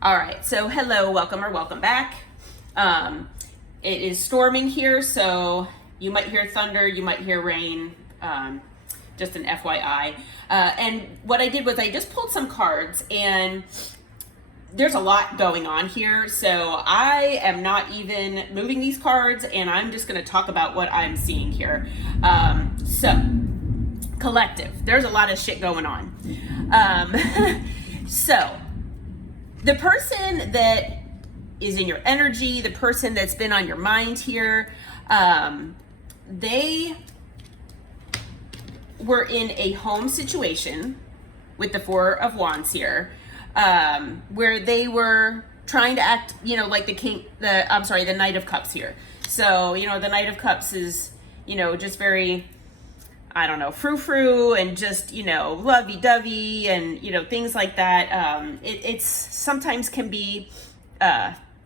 All right, so hello, welcome or welcome back. It is storming here, so you might hear thunder, you might hear rain, just an FYI. And what I did was I just pulled some cards, and there's a lot going on here, so I am not even moving these cards, and I'm just going to talk about what I'm seeing here. So, collective, there's a lot of shit going on. So, the person that is in your energy, the person that's been on your mind here, they were in a home situation with the Four of Wands here, where they were trying to act, like the Knight of Cups here. So, the Knight of Cups is, just very, frou-frou and just, lovey-dovey and, things like that. It's sometimes can be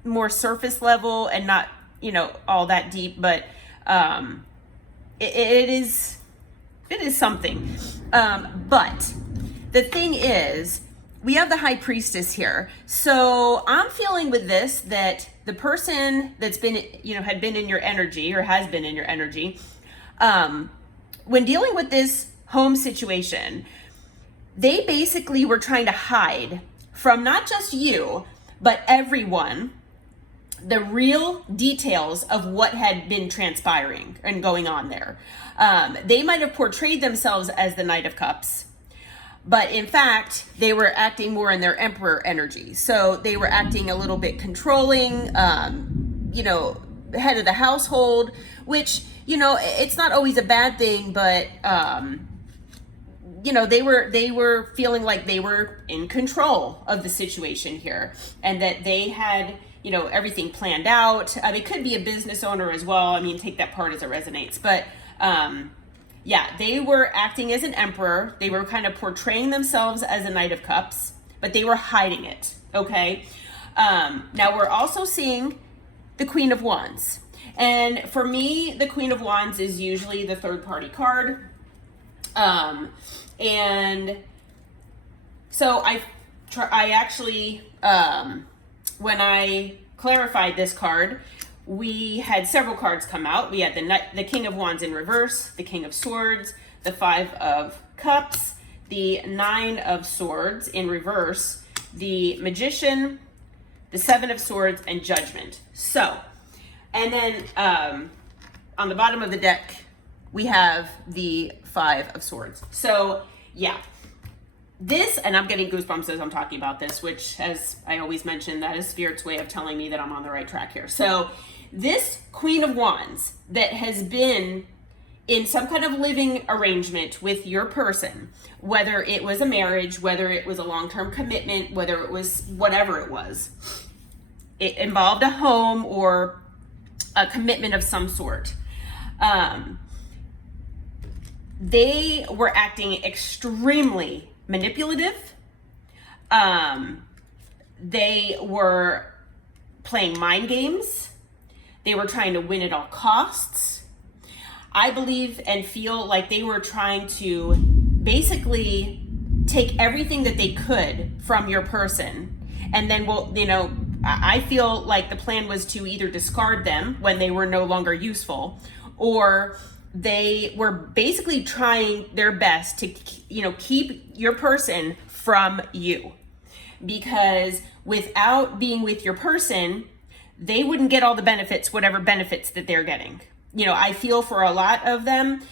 more surface level and not, all that deep, but it is something. But the thing is, we have the High Priestess here. So I'm feeling with this that the person that's been, had been in your energy or has been in your energy, when dealing with this home situation, they basically were trying to hide from not just you, but everyone, the real details of what had been transpiring and going on there. They might have portrayed themselves as the Knight of Cups, but in fact, they were acting more in their Emperor energy. So they were acting a little bit controlling, head of the household, which, it's not always a bad thing, but, they were feeling like they were in control of the situation here, and that they had, everything planned out. They could be a business owner as well. Take that part as it resonates. But, they were acting as an emperor. They were kind of portraying themselves as a Knight of Cups, but they were hiding it, okay? Now, we're also seeing the Queen of Wands. And for me, the Queen of Wands is usually the third party card. And so I actually, when I clarified this card, we had several cards come out. We had the King of Wands in reverse, the King of Swords, the Five of Cups, the Nine of Swords in reverse, the Magician, the Seven of Swords, and Judgment. So, and then on the bottom of the deck, we have the Five of Swords. So, yeah. This, and I'm getting goosebumps as I'm talking about this, which, as I always mention, that is Spirit's way of telling me that I'm on the right track here. So, this Queen of Wands that has been in some kind of living arrangement with your person, whether it was a marriage, whether it was a long-term commitment, whether it was whatever it was, it involved a home or a commitment of some sort. They were acting extremely manipulative. They were playing mind games. They were trying to win at all costs. I believe and feel like they were trying to basically take everything that they could from your person. And then, I feel like the plan was to either discard them when they were no longer useful, or they were basically trying their best to, keep your person from you. Because without being with your person, they wouldn't get all the benefits, whatever benefits that they're getting. I feel for a lot of them,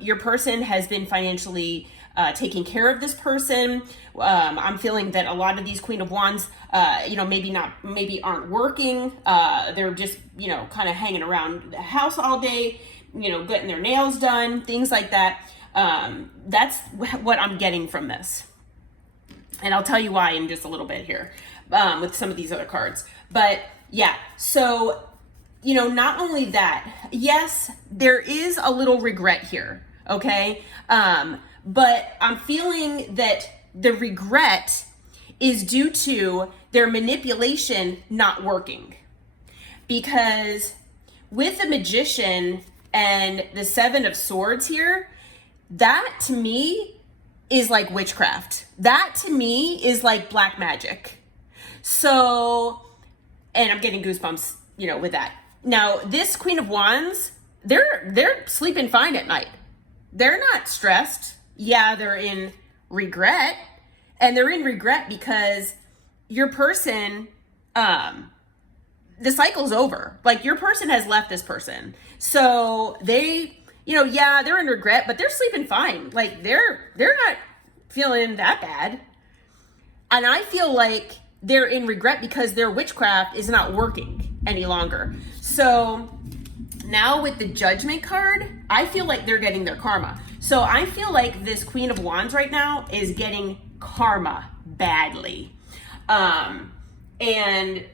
your person has been financially taking care of this person. I'm feeling that a lot of these Queen of Wands, maybe aren't working. They're just, kind of hanging around the house all day, getting their nails done, things like that. That's what I'm getting from this. And I'll tell you why in just a little bit here, with some of these other cards. But yeah, so, not only that, yes, there is a little regret here, okay? But I'm feeling that the regret is due to their manipulation not working. Because with the Magician and the Seven of Swords here, that to me is like witchcraft. That to me is like black magic. So, and I'm getting goosebumps, with that. Now, this Queen of Wands, they're sleeping fine at night. They're not stressed. Yeah, they're in regret, and they're in regret because your person, the cycle's over. Like, your person has left this person. So they, yeah, they're in regret, but they're sleeping fine. Like, they're not feeling that bad. And I feel like they're in regret because their witchcraft is not working any longer. So now with the Judgment card, I feel like they're getting their karma. So I feel like this Queen of Wands right now is getting karma badly. And, yeah,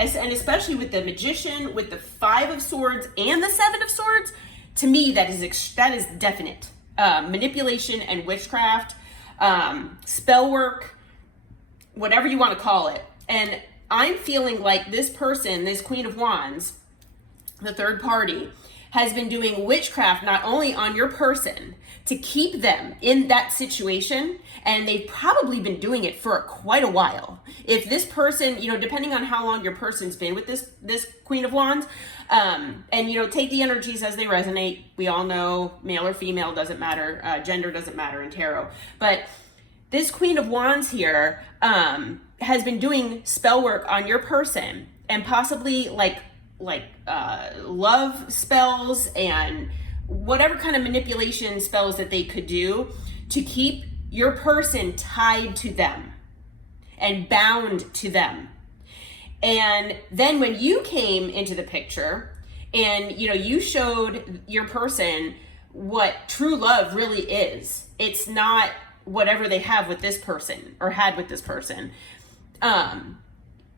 and especially with the Magician, with the Five of Swords and the Seven of Swords, to me, that is definite. Manipulation and witchcraft, spell work, whatever you want to call it. And I'm feeling like this person, this Queen of Wands, the third party, has been doing witchcraft not only on your person to keep them in that situation, and they've probably been doing it for quite a while. If this person, depending on how long your person's been with this Queen of Wands, and take the energies as they resonate. We all know male or female doesn't matter, gender doesn't matter in tarot. But this Queen of Wands here has been doing spell work on your person, and possibly like love spells and whatever kind of manipulation spells that they could do to keep your person tied to them and bound to them. And then when you came into the picture and, you showed your person what true love really is, it's not whatever they have with this person or had with this person.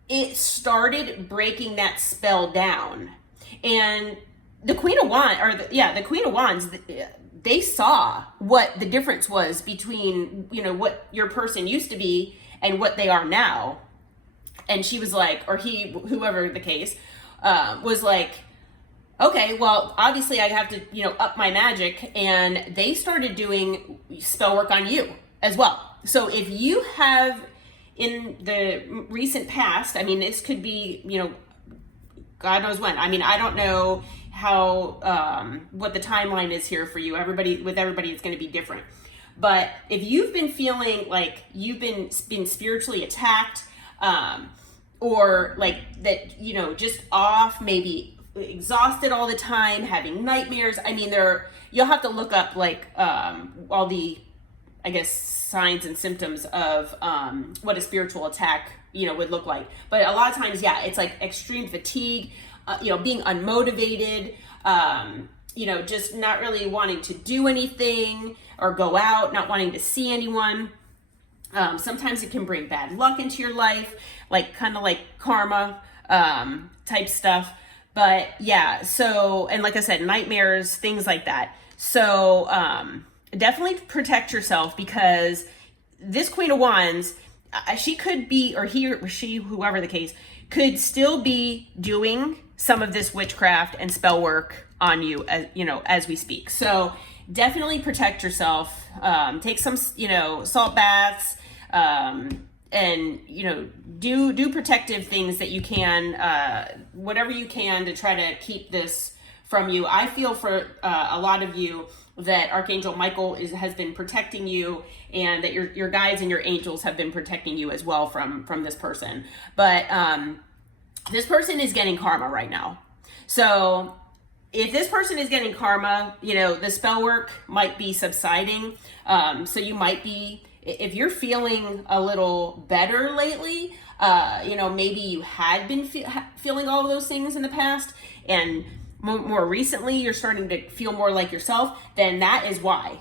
It started breaking that spell down. And the Queen of Wands, the Queen of Wands, they saw what the difference was between, what your person used to be and what they are now. And she was like, or he, whoever the case, was like, okay, well, obviously I have to, up my magic. And they started doing spell work on you as well. So if you have in the recent past, this could be, God knows when. I don't know how, what the timeline is here for you. With everybody, it's going to be different. But if you've been feeling like you've been spiritually attacked, or like that, just off, maybe exhausted all the time, having nightmares. You'll have to look up like all the, I guess, signs and symptoms of what a spiritual attack, would look like. But a lot of times, yeah, it's like extreme fatigue, being unmotivated, just not really wanting to do anything or go out, not wanting to see anyone. Sometimes it can bring bad luck into your life, like kind of like karma type stuff. But yeah, so, and like I said, nightmares, things like that. So definitely protect yourself, because this Queen of Wands, she could be, or he or she, whoever the case, could still be doing some of this witchcraft and spell work on you, as we speak. So definitely protect yourself. Take some, salt baths, and, do protective things that you can, whatever you can to try to keep this from you. I feel for a lot of you that Archangel Michael has been protecting you, and that your guides and your angels have been protecting you as well from this person. But this person is getting karma right now. So if this person is getting karma, the spell work might be subsiding. So you might be, if you're feeling a little better lately, maybe you had been feeling all of those things in the past, and more recently you're starting to feel more like yourself, then that is why.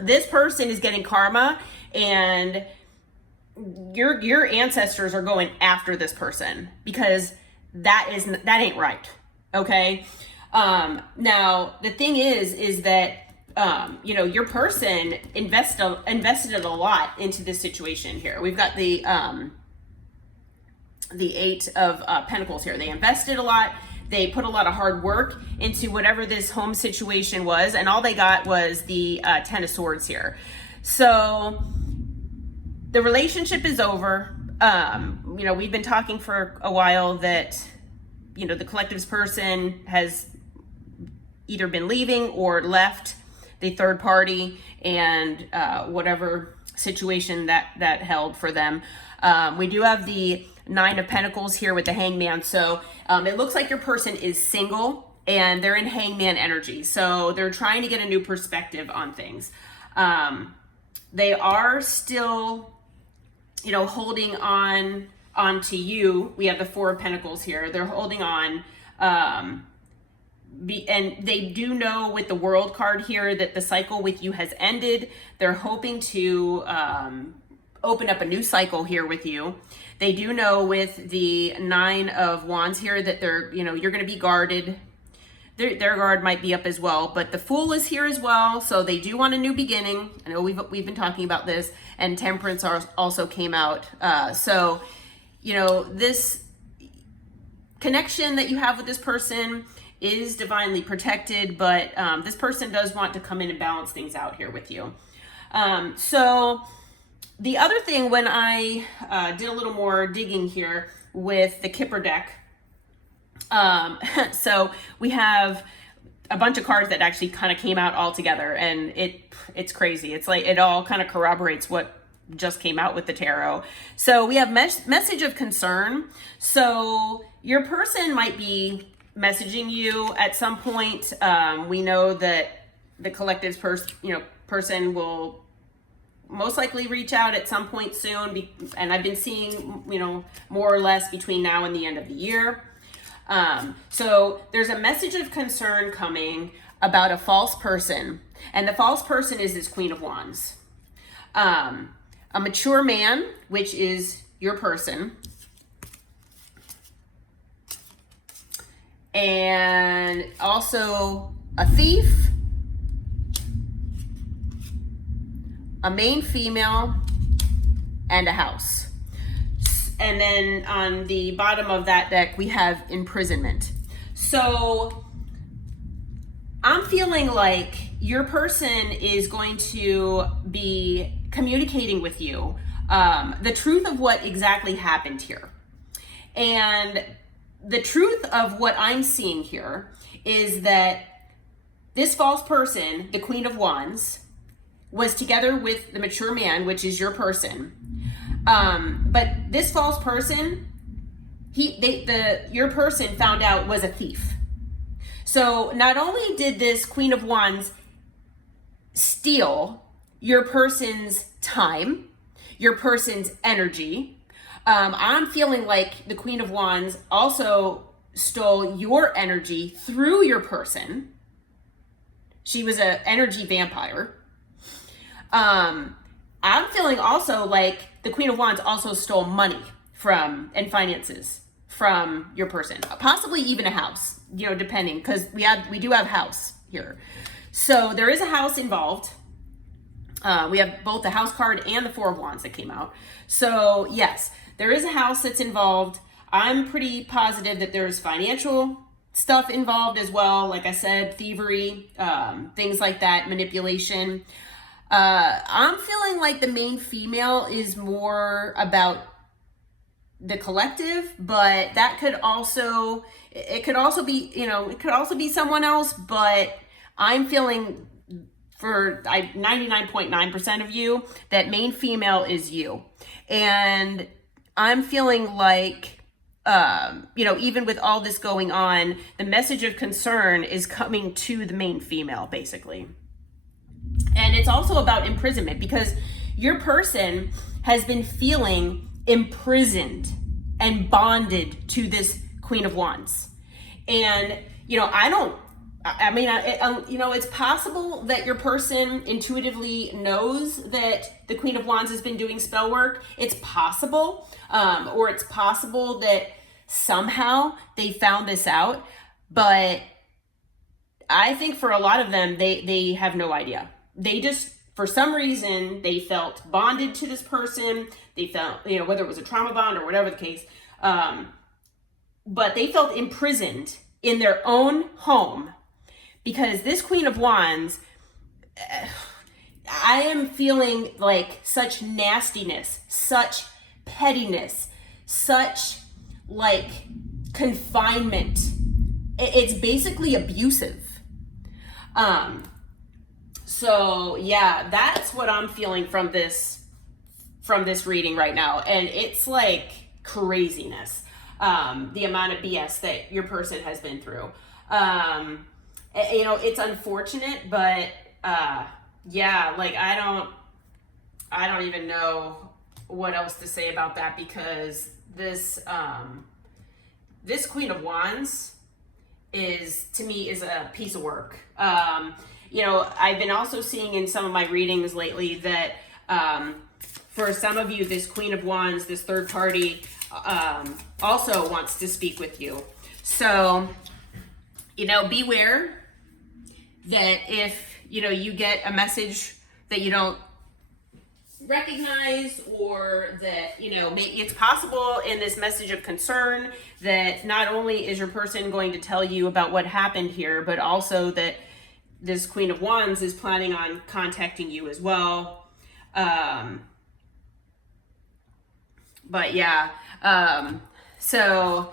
This person is getting karma, and your ancestors are going after this person, because that ain't right. Okay. Now the thing is that your person invested a lot into this situation here. We've got the Eight of Pentacles here. They invested a lot. They put a lot of hard work into whatever this home situation was, and all they got was the Ten of Swords here. So the relationship is over. We've been talking for a while that, the collective's person has either been leaving or left the third party, and whatever situation that held for them. We do have the Nine of Pentacles here with the Hangman. So it looks like your person is single and they're in Hangman energy. So they're trying to get a new perspective on things. They are still, holding on to you. We have the Four of Pentacles here. They're holding on. And they do know with the World card here that the cycle with you has ended. They're hoping to open up a new cycle here with you. They do know with the Nine of Wands here that they're, you're going to be guarded. Their guard might be up as well, but the Fool is here as well. So they do want a new beginning. I know we've been talking about this, and Temperance also came out. So, this connection that you have with this person is divinely protected, but this person does want to come in and balance things out here with you. So the other thing, when I did a little more digging here with the Kipper deck, so we have a bunch of cards that actually kind of came out all together, and it's crazy. It's like it all kind of corroborates what just came out with the tarot. So we have message of concern. So your person might be messaging you at some point. We know that the collective's person will most likely reach out at some point soon, and I've been seeing, more or less between now and the end of the year. So there's a message of concern coming about a false person, and the false person is this Queen of Wands. A mature man, which is your person, and also a thief, a main female, and a house. And then on the bottom of that deck, we have imprisonment. So I'm feeling like your person is going to be communicating with you the truth of what exactly happened here. And the truth of what I'm seeing here is that this false person, the Queen of Wands, was together with the mature man, which is your person. But this false person, your person found out was a thief. So not only did this Queen of Wands steal your person's time, your person's energy, I'm feeling like the Queen of Wands also stole your energy through your person. She was an energy vampire. I'm feeling also like the Queen of Wands also stole money and finances from your person, possibly even a house, depending, because we do have house here. So there is a house involved. We have both the house card and the Four of Wands that came out. So yes, there is a house that's involved. I'm pretty positive that there's financial stuff involved as well. Like I said, thievery, things like that, manipulation. I'm feeling like the main female is more about the collective, but that could also, it could also be someone else, but I'm feeling for 99.9% of you, that main female is you. And I'm feeling like, even with all this going on, the message of concern is coming to the main female, basically. And it's also about imprisonment, because your person has been feeling imprisoned and bonded to this Queen of Wands. And, it's possible that your person intuitively knows that the Queen of Wands has been doing spell work. It's possible, or it's possible that somehow they found this out. But I think for a lot of them, they have no idea. They just, for some reason, they felt bonded to this person. They felt, whether it was a trauma bond or whatever the case, but they felt imprisoned in their own home, because this Queen of Wands, I am feeling like such nastiness, such pettiness, such like confinement. It's basically abusive. So yeah, that's what I'm feeling from this reading right now. And it's like craziness. The amount of BS that your person has been through. You know, it's unfortunate, but yeah, like I don't even know what else to say about that, because this Queen of Wands to me is a piece of work. You know, I've been also seeing in some of my readings lately that for some of you, this Queen of Wands, this third party, also wants to speak with you. So, you know, beware that if, you know, you get a message that you don't recognize, or that, you know, maybe it's possible in this message of concern that not only is your person going to tell you about what happened here, but also that this Queen of Wands is planning on contacting you as well. But yeah, so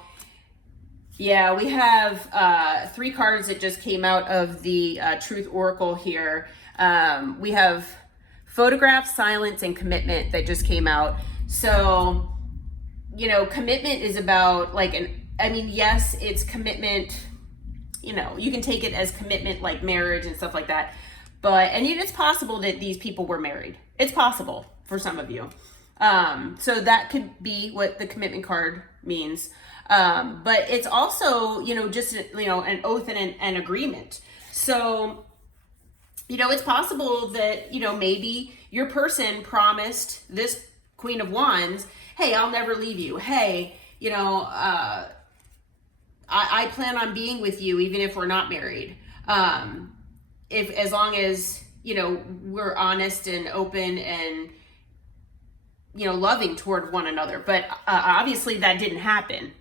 yeah, we have 3 cards that just came out of the Truth Oracle here. We have photograph, silence, and commitment that just came out. So, you know, commitment is about like yes, it's commitment. You know, you can take it as commitment like marriage and stuff like that. But, and it's possible that these people were married. It's possible for some of you. So that could be what the commitment card means. But it's also, you know, just, you know, an oath and an agreement. So, you know, it's possible that, you know, maybe your person promised this Queen of Wands, hey, I'll never leave you. Hey, you know, I plan on being with you even if we're not married. As long as, you know, we're honest and open and, you know, loving toward one another. But obviously that didn't happen.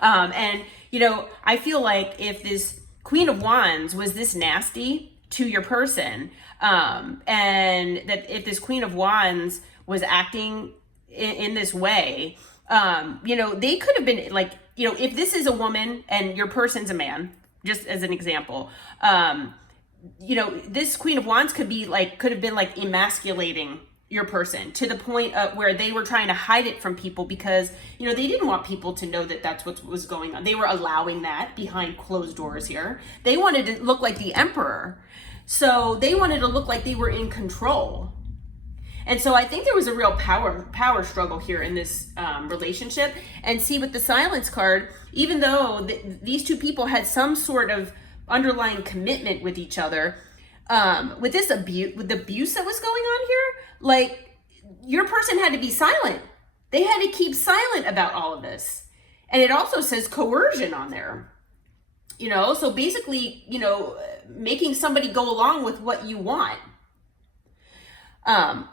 And, you know, I feel like if this Queen of Wands was this nasty to your person, and that if this Queen of Wands was acting in this way, you know, they could have been like, you know, if this is a woman and your person's a man, just as an example, you know, this Queen of Wands could have been like emasculating your person to the point of where they were trying to hide it from people because, you know, they didn't want people to know that that's what was going on. They were allowing that behind closed doors here. They wanted to look like the emperor. So they wanted to look like they were in control. And so I think there was a real power struggle here in this relationship. And see, with the silence card, even though these two people had some sort of underlying commitment with each other, with this with the abuse that was going on here, like your person had to be silent. They had to keep silent about all of this. And it also says coercion on there. You know, so basically, you know, making somebody go along with what you want.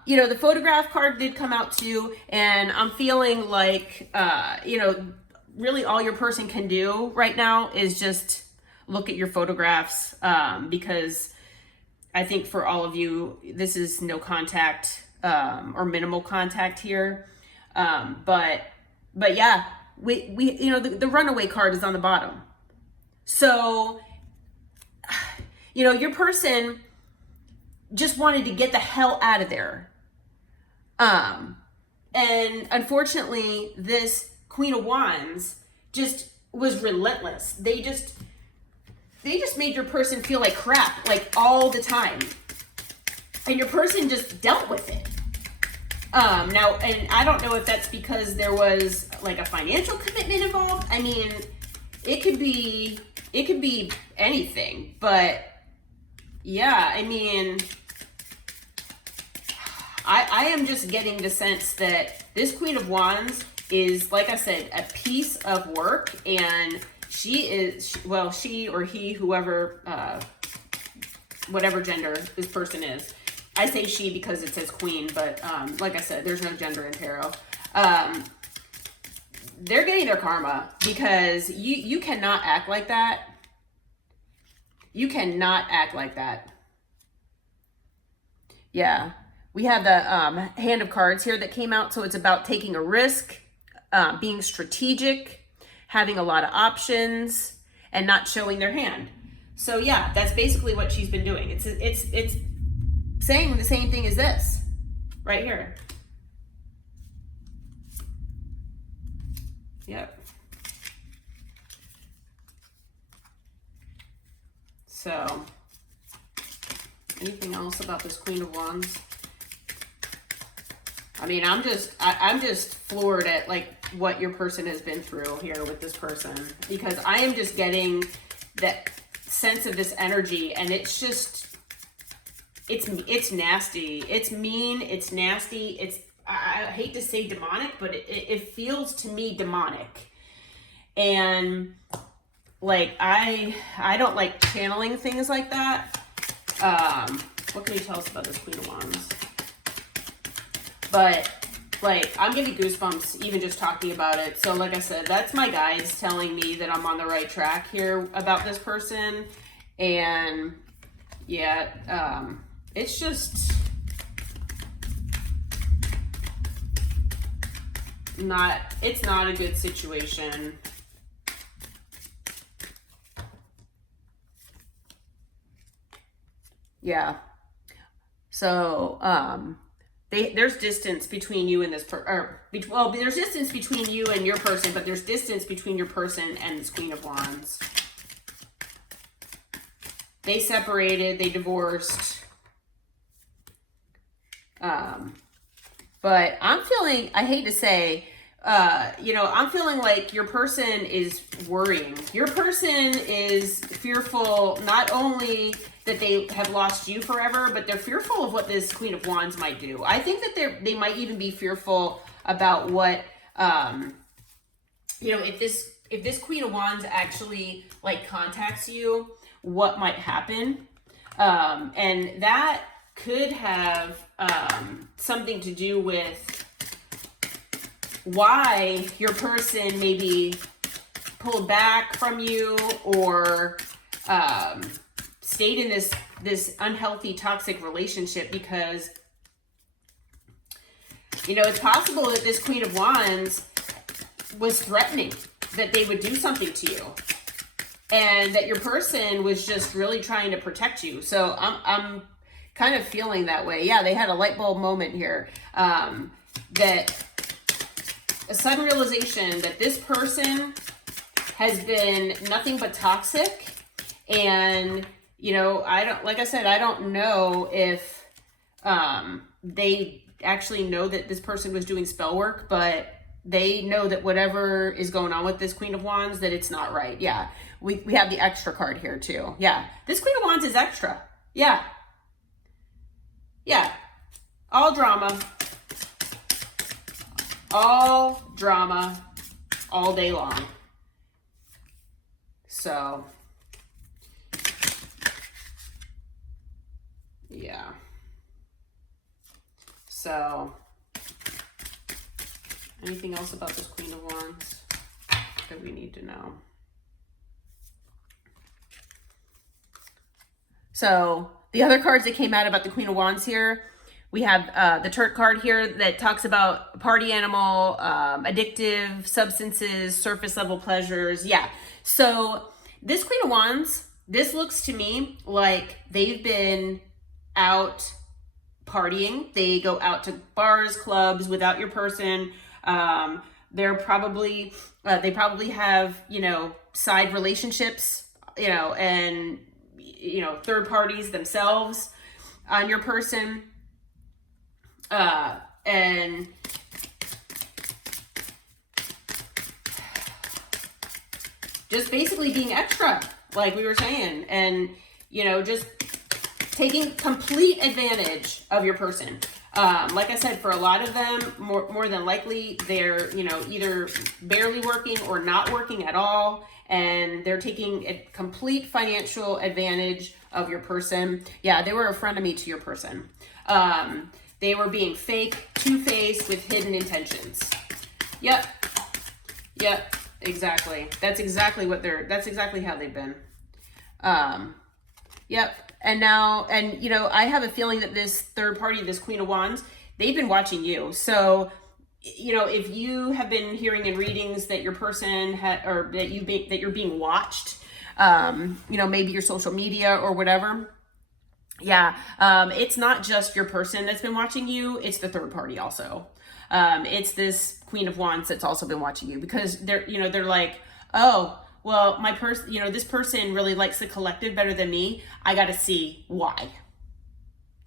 You know, the photograph card did come out too, and I'm feeling like, you know, really all your person can do right now is just look at your photographs, because I think for all of you, this is no contact, or minimal contact here. But yeah, we you know, the runaway card is on the bottom. So, you know, your person just wanted to get the hell out of there. And unfortunately, this Queen of Wands just was relentless. They just made your person feel like crap, like all the time. And your person just dealt with it. Now, and I don't know if that's because there was like a financial commitment involved. I mean, it could be anything, but yeah, I mean, I am just getting the sense that this Queen of Wands is, like I said, a piece of work, and she or he, whoever, whatever gender this person is. I say she because it says queen, but like I said, there's no gender in tarot. They're getting their karma, because you cannot act like that. You cannot act like that. Yeah. We have the hand of cards here that came out. So it's about taking a risk, being strategic, having a lot of options, and not showing their hand. So yeah, that's basically what she's been doing. It's saying the same thing as this right here. Yep. So, anything else about this Queen of Wands? I mean, I'm just floored at like what your person has been through here with this person, because I am just getting that sense of this energy, and it's just, it's nasty, it's mean, it's nasty, it's, I hate to say demonic, but it feels to me demonic. And like, I don't like channeling things like that. What can you tell us about this Queen of Wands? But like, I'm getting goosebumps even just talking about it. So like I said, that's my guides telling me that I'm on the right track here about this person. And yeah, it's just it's not a good situation. Yeah. So, there's distance between you and this well, there's distance between you and your person, but there's distance between your person and this Queen of Wands. They separated, they divorced. But I'm feeling, I hate to say, I'm feeling like your person is worrying. Your person is fearful, not only that they have lost you forever, but they're fearful of what this Queen of Wands might do. I think that they might even be fearful about what, if this Queen of Wands actually like contacts you, what might happen. And that could have something to do with why your person maybe pulled back from you, or stayed in this unhealthy, toxic relationship, because it's possible that this Queen of Wands was threatening that they would do something to you, and that your person was just really trying to protect you. So I'm kind of feeling that way. Yeah, they had a light bulb moment here, that a sudden realization that this person has been nothing but toxic. And like I said, I don't know if they actually know that this person was doing spell work, but they know that whatever is going on with this Queen of Wands, that it's not right. Yeah, we have the extra card here too. Yeah, this Queen of Wands is extra. Yeah, all drama, all day long. So yeah. So, anything else about this Queen of Wands that we need to know? So, the other cards that came out about the Queen of Wands here, we have the Turk card here that talks about party animal, addictive substances, surface level pleasures. Yeah. So, this Queen of Wands, this looks to me like they've been out partying. They go out to bars, clubs without your person. They probably have, side relationships, and, third parties themselves on your person. And just basically being extra, like we were saying, and, just taking complete advantage of your person. Like I said, for a lot of them, more than likely, they're, either barely working or not working at all. And they're taking a complete financial advantage of your person. Yeah, they were a frenemy to your person. They were being fake, two-faced with hidden intentions. Yep, exactly. That's exactly how they've been. Yep. And now, and you know, I have a feeling that this third party, this Queen of Wands, they've been watching you. So, you know, if you have been hearing in readings that your person or that you're being watched, you know, maybe your social media or whatever. Yeah. It's not just your person that's been watching you. It's the third party also. It's this Queen of Wands that's also been watching you, because they're like, oh, well, my person, you know, this person really likes the collective better than me. I got to see why.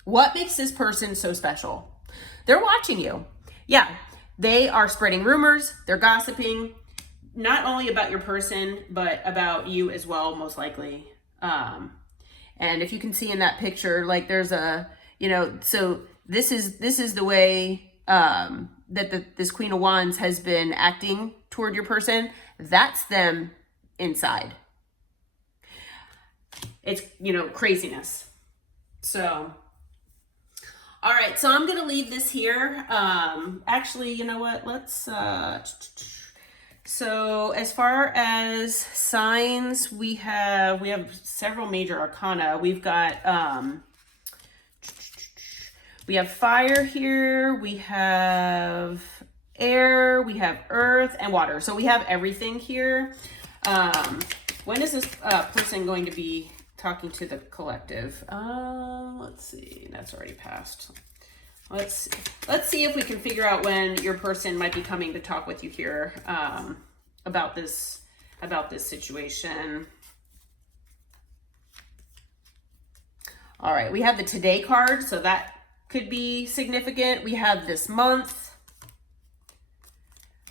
What makes this person so special? They're watching you. Yeah. They are spreading rumors. They're gossiping, not only about your person, but about you as well, most likely. And if you can see in that picture, like there's a, you know, so this is the way, that this Queen of Wands has been acting toward your person. That's them inside. It's, you know, craziness. So, all right, so I'm going to leave this here. Actually, you know what? Let's, so as far as signs, we have several major arcana. We've got, we have fire here, we have air, we have earth, and water. So we have everything here. When is this person going to be talking to the collective? Let's see, that's already passed. Let's see if we can figure out when your person might be coming to talk with you here, about this situation. All right, we have the today card, so that could be significant. We have this month.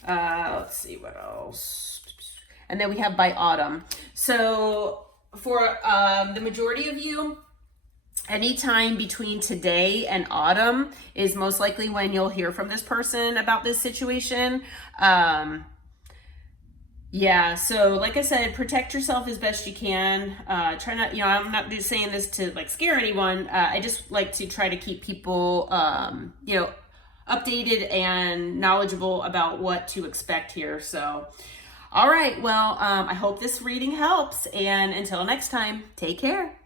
Let's see what else. And then we have by autumn. So for the majority of you, anytime between today and autumn is most likely when you'll hear from this person about this situation. Yeah, so like I said, protect yourself as best you can. Try not, you know, I'm not just saying this to like scare anyone. I just like to try to keep people, you know, updated and knowledgeable about what to expect here. So, all right, well, I hope this reading helps. And until next time, take care.